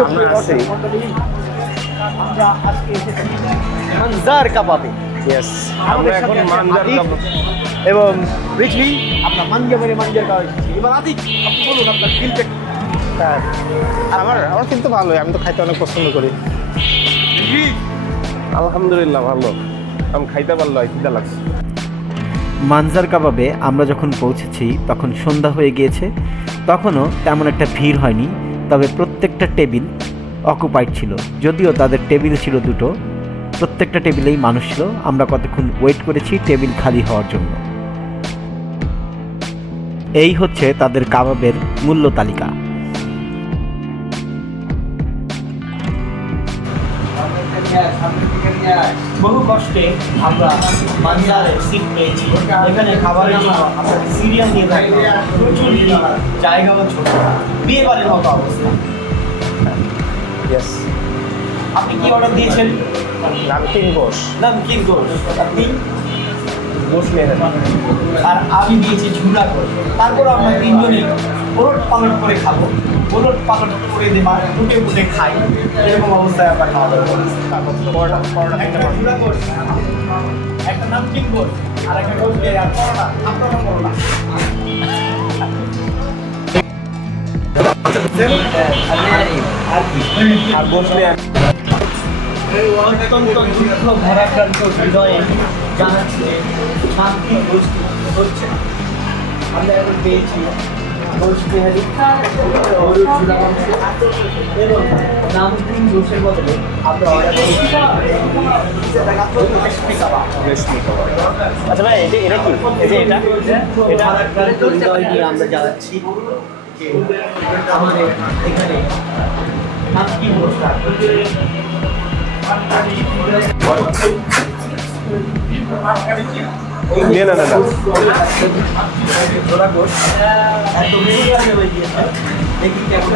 আমরা আছি আমরা আজকে এসেছি মানজার কাবাবে। ইয়েস আমরা এখন মানজার কাবাব এবং রিচলি আপনার মানজার কাবাব এসেছি। এবার আদিক আপনি বলুন আপনার ফিলটা কি? হ্যাঁ আমার কিন্তু ভালোই, আমি তো খাইতে অনেক পছন্দ করি। আলহামদুলিল্লাহ ভালো, আমি খাইতে পারলো খিদা লাগছে। মানজার কাবাবে আমরা যখন পৌঁছেছি তখন সন্ধ্যা হয়ে গিয়েছে। তখনও তেমন একটা ভিড় হয়নি, তবে প্রত্যেকটা টেবিল অকুপাইড ছিল। যদিও তাদের টেবিল ছিল দুটো, প্রত্যেকটা টেবিলেই মানুষ ছিল। আমরা কতক্ষণ ওয়েট করেছি টেবিল খালি হওয়ার জন্য। এই হচ্ছে তাদের কাবাবের মূল্য তালিকা। বহু কষ্টে আমরা মানজারে সিট পেয়েছি। এখানে খাবারের জন্য আপনাকে সিরিয়াল দিয়ে থাকতে হবে। প্রচুর ভিড়, জায়গাও ছোট, বিয়ে বাড়ির মতো অবস্থা। ইয়েস আপনি কি অর্ডার দিয়েছেন? নামকিন গোশ নামকিন গোশ। আপনি? গোশ নিয়ে নেন। আর আমি দিয়েছি ঝুলা গোশ। তারপর আমরা তিনজনে ওলট পালট করে খাবো, ওলট পালট করে দেবা, ফুটে ফুটে খাই। এরকম অবস্থায় আমরা খাওয়া দাওয়া করি। একটা ঝুলা গোশ, একটা নামকিন গোশ, আর একটা গোশ দিয়ে আর পরোটা, আপনার পরোটা। আর গোশ নিয়ে অত্যন্ত দুঃখ ভারাক্রান্ত হৃদয়ে জানাচ্ছে শান্তি গোষ্ঠী হচ্ছে। আমরা এখন পেয়েছি গোশ বিহারি, হলুদ চূড়া মাংস এবং নামকিন গোশের বদলে আমরা অর্ডার করেছি রেশমি কাবাব। রেশমি কাবাব। আচ্ছা ভাই, এটা কি? এই যে এটা ভারাক্রান্ত হৃদয় নিয়ে আমরা জানাচ্ছি যে আমাদের এখানে নামকিন গোশ নিয়ে নেন না জোড়া গোশ এত বেশি হয়ে গিয়েছে। দেখি কেমন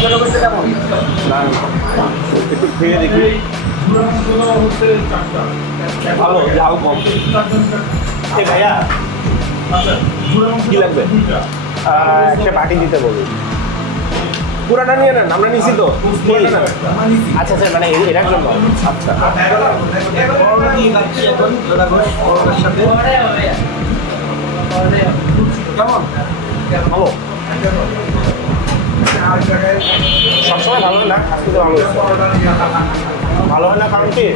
জোড়া গোশটা কেমন? না একটু খেয়ে দেখি। ভালো, ঝাল কম। এ ভাইয়া, কি লাগবে? একটা বাটি দিতে বলুন। পুরাটা নিয়ে নেন, আমরা নিছি তো। পুরাটা নেন। আচ্ছা আচ্ছা, মানে এটার জন্য। আচ্ছা পরোটা দিয়ে খাচ্ছি এখন জোড়া গোশ পরোটার সাথে। কেমন? ভালো, সবসময় ভালো হয় না, আজকে তো ভালো হচ্ছে। ভালো হয় না কারণ কি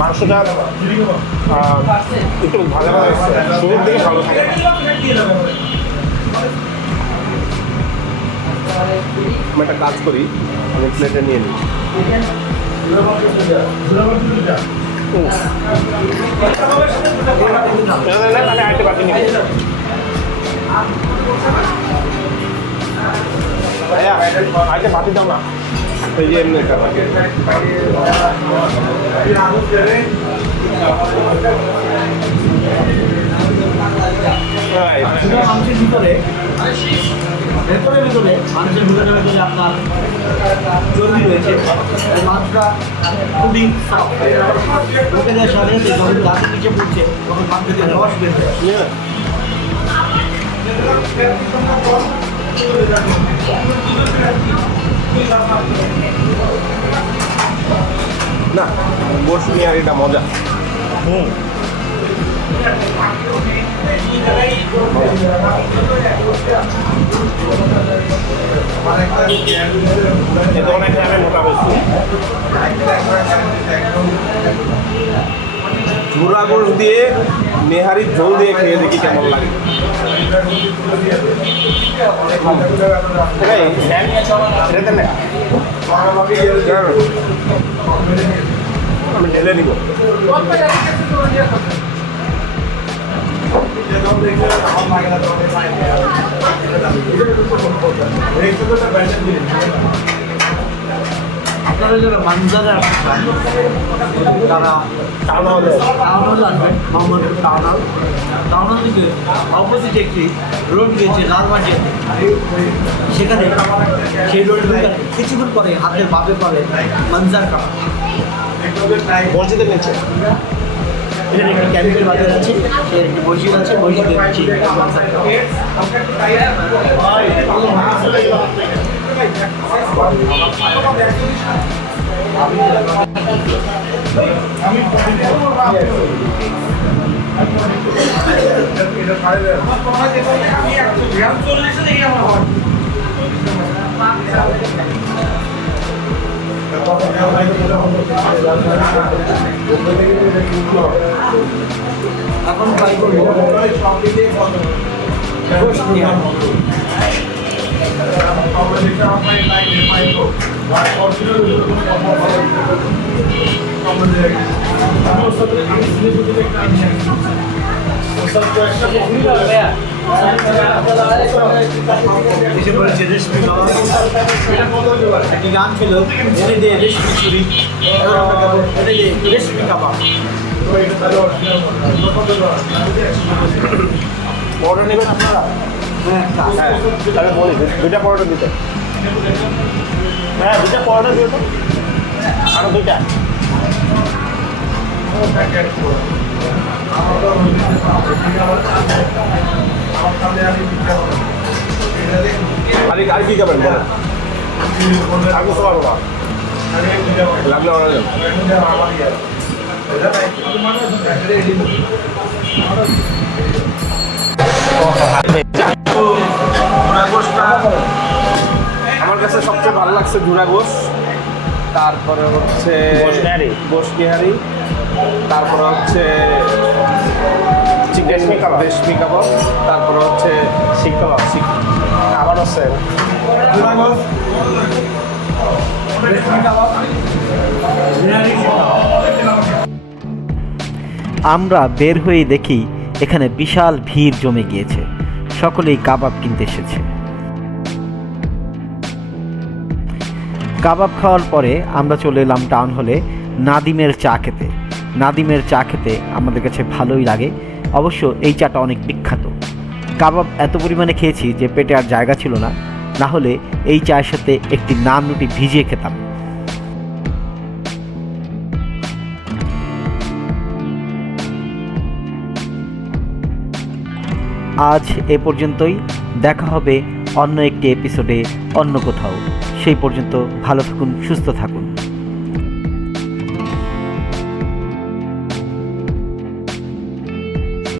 মাংসটা একটু ভালো ভালো হচ্ছে, শুরুর দিকে ভালো থাকে না। আমি একটা কাজ করি, আমি প্লেটে নিয়ে নিই। আমি আরেকটা বাটি নিই। ভাইয়া আরেকটা বাটি দাও না, এই যে এমনি একটা বাটি। মাংসের ভিতরে ভেতরে মাংসের ভিতরে আপনার চর্বি রয়েছে। এই মাংসটা খুবই মুখে দেওয়ার সাথে সাথে যখন দাঁতের নিচে পড়ছে তখন মাংস থেকে রস বের হয়ে না গোশ নিয়ে আর এটা মজা। ঝুরা গোশ দিয়ে নেহারির ঝোল দিয়ে খেয়ে দেখি কেমন লাগে। আমি ঢেলে নিব। আপনারা যারা মানজারে আসছেন তারা টাউন হলে আসবেন। মোহাম্মদপুর টাউন হল থেকে অপোজিটে একটি রোড গিয়েছে লালমাটিয়াতে, সেখানে সেই রোড কিছুক্ষণ পরে হাতের বাপে পাবে মানজার কাবাব। মসজিদের নিচে এখানে একটি ক্যামিক্যাল বাজার আছে, এর একটি মসজিদ আছে, মসজিদের এখন ট্রাই করবো এসে বলেছে রেশমি কাবাব। একটি গান ছিল এনে দিয়ে রেশমি ছুরি, এখন আমরা খাবো এনে দিয়ে রেশমি কাবাব। পরোটা নেবেন আপনারা? হ্যাঁ তাহলে বলি দুইটা পরোটা দিতে। হ্যাঁ, দুইটা পরোটা দিও তো, আরো দুইটা। আর কি খাবেন বলেন? আর কিছু পারবো না, লাগলে অর্ডার দেন। আমার কাছে সবচেয়ে ভালো লাগছে ঝুরা গোশ, তারপরে হচ্ছে গোশ বিহারি, তারপরে হচ্ছে চিকেন রেশমি কাবাব, তারপরে হচ্ছে শিক কাবাব, আবার হচ্ছে আমরা বের হয়ে দেখি এখানে বিশাল ভিড় জমে গিয়েছে, সকলেই কাবাব কিনতে এসেছে। কাবাব খাওয়ার পরে আমরা চলে এলাম টাউন হলে নাদিমের চা খেতে। নাদিমের চা খেতে আমাদের কাছে ভালোই লাগে, অবশ্য এই চাটা অনেক বিখ্যাত। কাবাব এত পরিমাণে খেয়েছি যে পেটে আর জায়গা ছিল না, না হলে এই চায়ের সাথে একটি নান রুটি ভিজিয়ে খেতাম। আজ এ পর্যন্তই, দেখা হবে অন্য একটি এপিসোডে অন্য কোথাও। সেই পর্যন্ত ভালো থাকুন, সুস্থ থাকুন।